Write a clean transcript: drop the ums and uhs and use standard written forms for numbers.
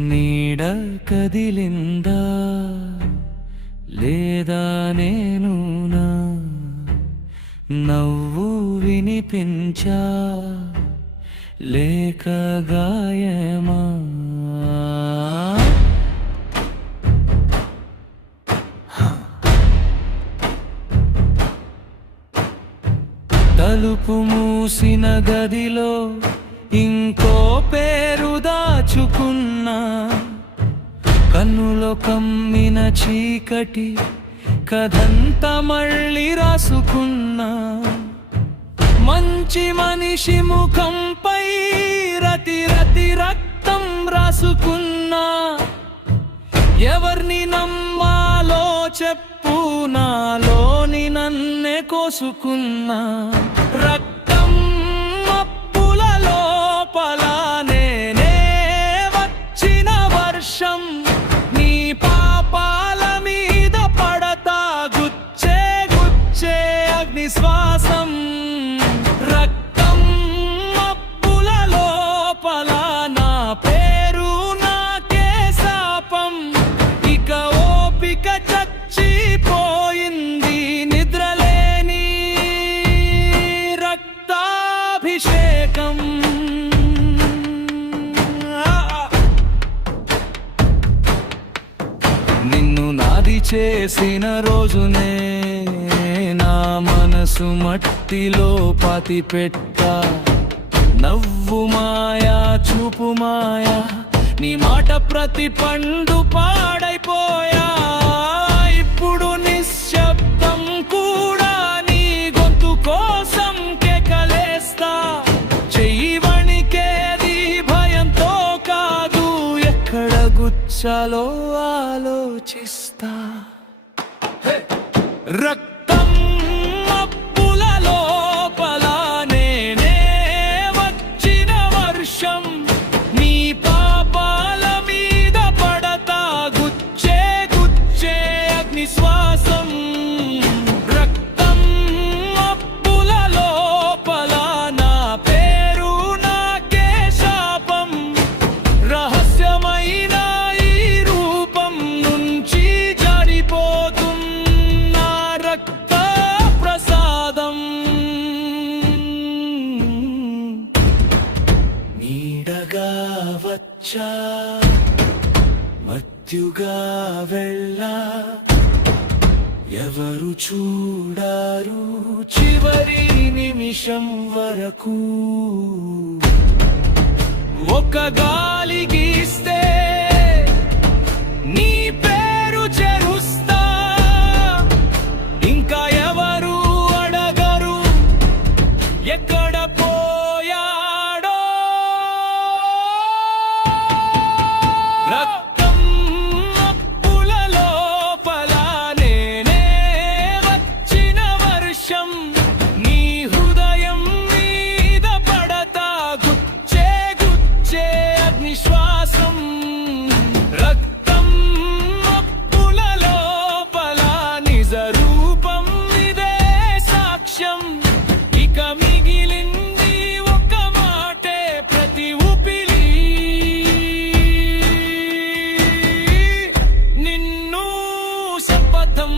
నీడ కదిలిందా లేదా నేనునా నవ్వు వినిపించా లేక గాయమా తలుపు మూసిన గదిలో ఇంకో పేరు దాచుకున్నా కన్నులో కమ్మిన చీకటి కథంతా మళ్ళీ రాసుకున్నా మంచి మనిషి ముఖంపై రతి రతి రక్తం రాసుకున్నా ఎవర్ని నమ్మాలో చెప్పు నాలోని నన్నే కోసుకున్నా రక్తం మప్పుల లోపల నేనే వచ్చిన వర్షం నీ పాపాల మీద పడతా గుచ్చే గుచ్చే అగ్ని శ్వాసం రక్తం మప్పుల లోపల నా పేరు నాకే శాపం ఇక ఓపిక చచ్చిపోయింది నిద్రలేని రక్తాభిషేకం నిన్ను నాది చేసిన రోజునే నా మనసు మట్టిలో పాతి పెట్టా నవ్వు మాయా చూపు మాయా నీ మాట ప్రతి పండు పాడైపోయా ఇప్పుడు నిశ్శబ్దం కూడా నీ గొంతు కోసం కేకలేస్తా చెయ్యి వణికేది భయంతో కాదు ఎక్కడ గుచ్చాలో ఆలోచిస్తా రక్తం మబ్బుల లోపల నేనే వచ్చిన వర్షం నీ పాపాల మీద పడతా గుచ్చే గుచ్చే అగ్ని శ్వాసం రక్తం మబ్బుల లోపల నా పేరు నాకే శాపం రహస్యమైన ఈ రూపం నుంచి జారిపోతున్న రక్త ప్రసాదం నీడగా వచ్చా మత్యుగా వెళ్ళా ఎవరు చూడారు చివరి నిమిషం వరకు ఒక గాలి గీస్తే నీ పేరు చెరుస్తా ఇంకా ఎవరు అడగరు ఎక్కడ పోయాడో రక్తం మబ్బుల లోపల నేనే వచ్చిన వర్షం నీ హృదయం మీద పడతా గుచ్చే గుచ్చే అగ్ని శ్వాసం రక్తం మబ్బుల లోపల నిజ రూపం ఇదే సాక్ష్యం ఇక మిగిలింది ఒక మాటే ప్రతి ఊపిరి నిన్ను శపథం